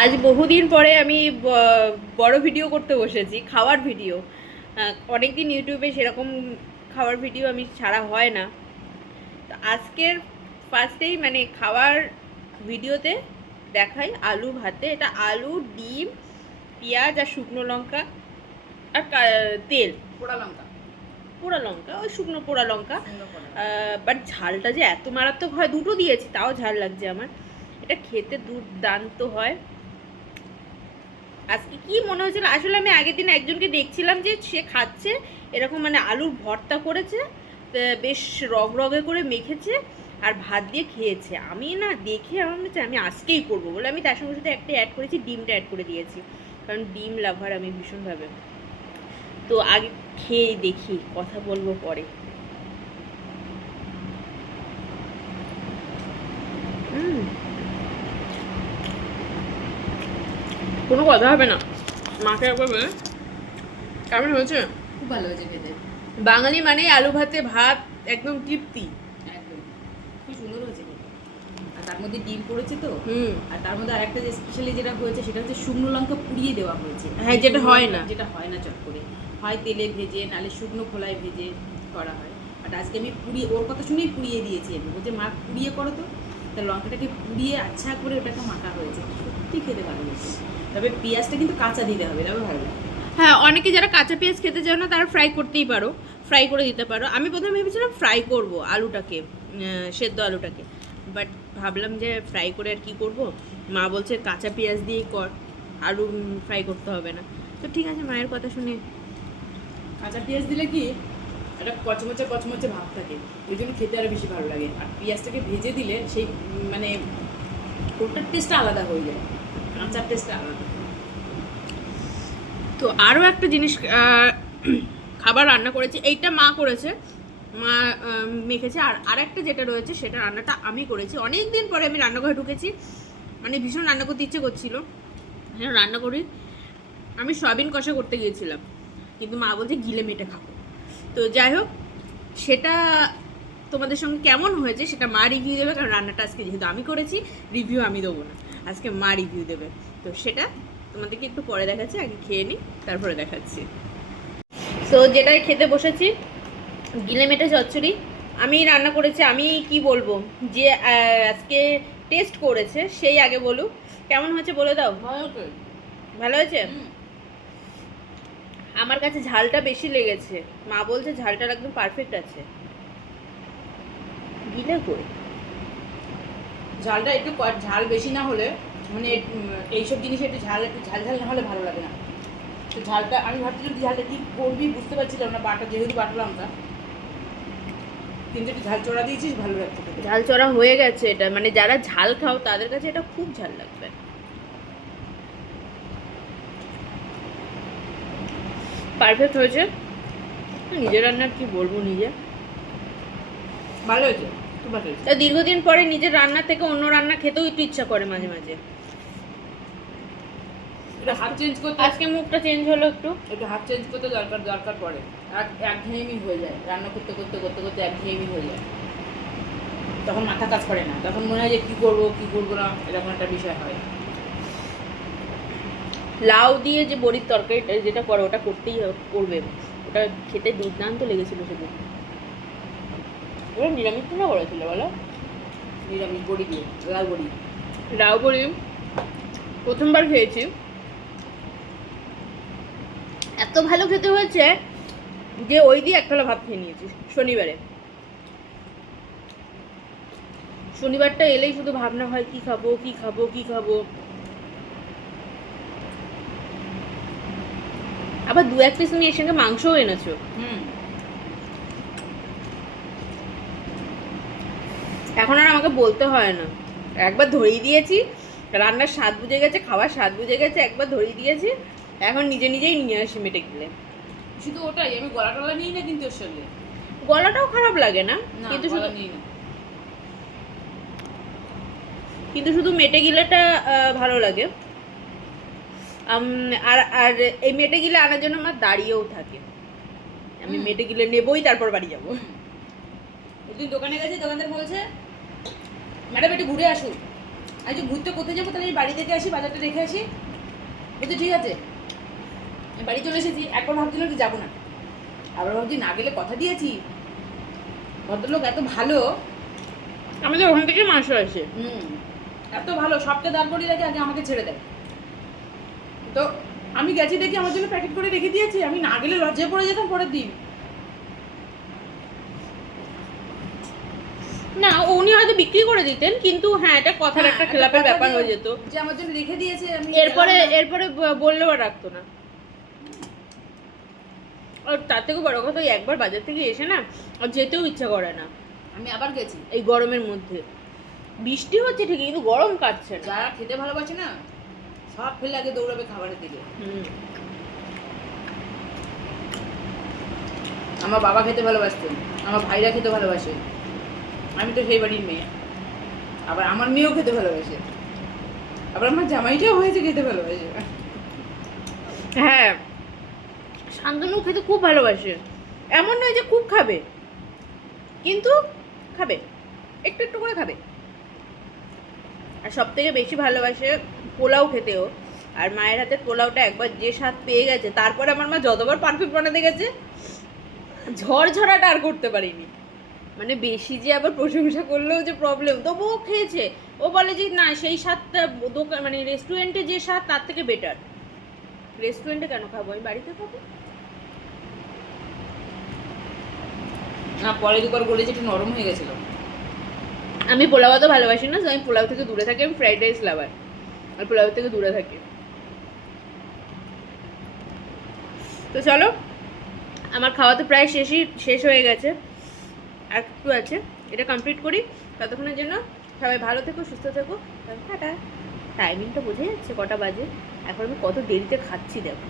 আজ বহুদিন পরে আমি বড় ভিডিও করতে বসেছি, খাওয়ার ভিডিও। অনেকদিন ইউটিউবে সেরকম খাওয়ার ভিডিও আমি ছাড়া হয় না। তো আজকের ফার্স্টেই মানে খাওয়ার ভিডিওতে দেখাই আলু ভাতে। এটা আলু, ডিম, পেঁয়াজ আর শুকনো লঙ্কা আর তেল। পোড়া লঙ্কা। পোড়া লঙ্কা, ওই শুকনো পোড়া লঙ্কা। শুকনো পোড়া। বাট ঝালটা যে এত মারাত্মক হয়, দুটো দিয়েছি তাও ঝাল লাগছে আমার। এটা খেতে দুর্দান্ত হয়। আজকে কি মনে হয়েছিল, আসলে আমি আগের দিন একজনকে দেখছিলাম যে সে খাচ্ছে এরকম, মানে আলুর ভর্তা করেছে, বেশ রগরগে করে মেখেছে আর ভাত দিয়ে খেয়েছে। আমি না দেখে আমার মনে হচ্ছে আমি আজকেই করবো বলে আমি তার সঙ্গে সাথে একটা অ্যাড করেছি, ডিমটা অ্যাড করে দিয়েছি, কারণ ডিম লাভার আমি ভীষণভাবে। তো আগে খেয়ে দেখি, কথা বলবো পরে। কোনো কথা হবে না, মাকে একবার বলে কেমন হয়েছে। খুব ভালো হয়েছে খেতে। বাঙালি মানে আলু ভাতে ভাত, একদম তৃপ্তি। একদম খুব সুন্দর হয়েছে খেতে। আর তার মধ্যে ডিম পড়েছে তো। আর তার মধ্যে আরেকটা যে স্পেশালি যেটা হয়েছে সেটা হচ্ছে শুকনো লঙ্কা পুড়িয়ে দেওয়া হয়েছে। হ্যাঁ, যেটা হয় না, যেটা হয় না চট করে, হয় তেলে ভেজে নালে শুকনো খোলায় ভেজে করা হয়। বাট আজকে আমি পুড়িয়ে, ওর কথা শুনেই পুড়িয়ে দিয়েছি আমি, বলছে মা পুড়িয়ে করো তো। তা লঙ্কাটাকে পুড়িয়ে আচ্ছা করে ওটাকে মাখা হয়েছে, সত্যি খেতে ভালো হয়েছে। তবে পেঁয়াজটা কিন্তু কাঁচা দিতে হবে, তবে ভালো লাগে। হ্যাঁ, অনেকে যারা কাঁচা পেঁয়াজ খেতে চাও না তারা ফ্রাই করতেই পারো, ফ্রাই করে দিতে পারো। আমি প্রথমে ভেবেছিলাম ফ্রাই করব আলুটাকে, সেদ্ধ আলুটাকে, বাট ভাবলাম যে ফ্রাই করে আর কি করব। মা বলছে কাঁচা পেঁয়াজ দিয়েই কর, আলু ফ্রাই করতে হবে না। তো ঠিক আছে, মায়ের কথা শুনে। কাঁচা পেঁয়াজ দিলে কি একটা কচমচে কচমচে ভাব থাকে, ওই জন্য খেতে আরও বেশি ভালো লাগে। আর পেঁয়াজটাকে ভেজে দিলে সেই মানে ওটার টেস্টটা আলাদা হয়ে যায়, কাঁচার টেস্টটা আলাদা। তো আরও একটা জিনিস খাবার রান্না করেছি, এইটা মা করেছে, মা মেখেছে। আর আরেকটা যেটা রয়েছে সেটা রান্নাটা আমি করেছি। অনেক দিন পরে আমি রান্নাঘরে ঢুকেছি, মানে ভীষণ রান্না করতে ইচ্ছে করছিল, রান্না করি। আমি সয়াবিন কষা করতে গিয়েছিলাম, কিন্তু মা বলছে গিলে মেটে খাবো। তো যাই হোক, সেটা তোমাদের সঙ্গে কেমন হয়েছে সেটা মা রিভিউ দেবে, কারণ রান্নাটা আজকে যেহেতু আমি করেছি, রিভিউ আমি দেবো না, আজকে মা রিভিউ দেবে। তো সেটা তোমাদেরকে একটু পরে দেখাচ্ছি, আগে খেয়ে নিই তারপরে দেখাচ্ছি। সো যেটা খেতে বসেছি, গিলে মেটে চচ্চড়ি আমি রান্না করেছি। আমি কি বলবো, যে আজকে টেস্ট করেছে সেই আগে বলুক কেমন হয়েছে, বলে দাও। ভালো হয়েছে। আমার কাছে ঝালটা বেশি লেগেছে, মা বলছে ঝালটা একদম পারফেক্ট আছে। গিলে কই ঝালটা একটু ঝাল বেশি না হলে, মানে এইসব জিনিসে একটু ঝাল ঝাল না হলে ভালো লাগে না। তো ঝালটা আমি ভাবছিলাম ঝালটা কি করবি বুঝতে পারছিলাম না, যেহেতু বাটা লঙ্কা, কিন্তু একটু ঝাল চড়া দিয়েছিস, ভালো লাগছে খেতে। ঝাল চড়া হয়ে গেছে এটা, মানে যারা ঝাল খাও তাদের কাছে এটা খুব ঝাল লাগবে। পারফেক্ট হয়েছে। নিজের রান্নার কি বলবো, নিজে ভালো হয়েছে, খুব ভালো হয়েছে। তা দীর্ঘদিন পরে নিজের রান্না থেকে অন্য রান্না খেতেও একটু ইচ্ছা করে মাঝে মাঝে। এটা হাত চেঞ্জ করতে, আজকে মুখটা চেঞ্জ হলো একটু। একটু হাত চেঞ্জ করতে দরকার পড়ে। একঘেয়েমি হয়ে যায়, রান্না করতে করতে করতে করতে একঘেয়েমি হয়ে যায়, তখন মাথা কাজ করে না, তখন মনে হয় যে কী করবো না, এরকম একটা বিষয় হয়। লাউ দিয়ে যে বড়ির তরকারিটা যেটা করে ওটা করতেই করবে, ওটা খেতে দুর্দান্ত লেগেছিল সেদিন। ওরা নিরামিষ না করেছিল বলো? নিরামিষ বড়ি দিয়ে, লাউ বড়ি। লাউ বড়ি প্রথমবার খেয়েছি, এত ভালো খেতে হয়েছে যে ওই দিয়ে এক থালা ভাত খেয়ে নিয়েছি শনিবারে। শনিবারটা এলেই শুধু ভাবনা হয় কি খাবো কি খাবো কি খাবো। আবার দু এক পিস তুমি এর সঙ্গে মাংসও এনেছো। এখন আর আমাকে বলতে হয় না, একবার ধরিয়ে দিয়েছি, রান্নার স্বাদ বুঝে গেছে, খাওয়ার স্বাদ বুঝে গেছে, একবার ধরিয়ে দিয়েছি, এখন নিজে নিজেই নিয়ে আসি মেটে গেলে। শুধু ওটাই, আমি গলা টলা নিই না কিন্তু ওর সঙ্গে। গলাটাও খারাপ লাগে না, কিন্তু শুধু নিই না, কিন্তু শুধু মেটে গিলেটা ভালো লাগে। আর আর এই মেটে গিলে আনার জন্য আমার দাঁড়িয়েও থাকে, আমি মেটে গিলে নেবই তারপর বাড়ি যাবো। ওদিন দোকানে গেছি, দোকানদার বলছে ম্যাডাম একটু ঘুরে আসুন, আমি যে ঘুরতে কোথায় যাবো তাহলে আমি বাড়ি থেকে আসি, বাজারটা রেখে আসি। বলছে ঠিক আছে, আমি বাড়ি চলে এসেছি। একবার ভাবছিলাম কি যাবো না, আবার ভাবছি না গেলে কথা দিয়েছি। ভদ্রলোক এত ভালো, আমাদের ওখান থেকে মাংস আসে। এত ভালো, সবটা দাঁড় করিয়ে রেখে আগে আমাকে ছেড়ে দেয়। তো আমি গেছি দেখি আমার জন্য প্যাকেট করে রেখে দিয়েছি, আমি না গেলে লজ্জায় পড়ে যেতাম পরের দিন। না উনি হয়তো বিক্রি করে দিতেন, কিন্তু হ্যাঁ এটা কথার একটা খেলাপের ব্যাপার হয়ে যেত। যে আমার জন্য রেখে দিয়েছে, আমি এরপরে বললেও আর রাখতো না। আর তার থেকে বড় কথা, ওই একবার বাজার থেকে এসে না আর যেতেও ইচ্ছা করে না। আমি আবার গেছি এই গরমের মধ্যে, বৃষ্টি হচ্ছে ঠিকই কিন্তু গরম কাটছে না। যারা খেতে ভালোবাসে না সব ফেলে আগে দৌড়াবে খাবারের দিকে। আমার বাবা খেতে ভালোবাসতেন, আমার ভাইরা খেতে ভালোবাসে, আমি তো সেই বাড়ির মেয়ে। আবার আমার মেয়েও খেতে ভালোবাসে, আবার আমার জামাইটাও হয়েছে খেতে ভালোবাসে। হ্যাঁ, শান্তনু খেতে খুব ভালোবাসে, এমন নয় যে খুব খাবে, কিন্তু খাবে, একটু একটু করে খাবে। আর সব থেকে বেশি ভালোবাসে পোলাও খেতেও। আর মায়ের হাতের পোলাওটা একবার যে স্বাদ পেয়ে গেছে, তারপরে আমার মা যতবার পারফেক্ট বানাতে গেছে ঝড়ঝড়াটা আর করতে পারিনি। মানে বেশি যে আবার প্রশংসা করলেও যে প্রবলেম, তবুও খেয়েছে। ও বলে যে না, সেই স্বাদটা দোকান মানে রেস্টুরেন্টে যে স্বাদ তার থেকে বেটার। রেস্টুরেন্টে কেন খাবো, আমি বাড়িতে খাবো। না পরে দুবার বলেছে একটু নরম হয়ে গেছিল। আমি পোলাও তো ভালোবাসি না, আমি পোলাও থেকে দূরে থাকি। আমি ফ্রাইড রাইস লাভার, আর পোলাও থেকে দূরে থাকি। তো চলো, আমার খাওয়া তো প্রায় শেষ হয়ে গেছে, আর একটু আছে, এটা কমপ্লিট করি। ততক্ষণের জন্য সবাই ভালো থেকো, সুস্থ থেকো, টাটা। টাইমিংটা বোঝা যাচ্ছে কটা বাজে, এখন আমি কত দেরিতে খাচ্ছি দেখো।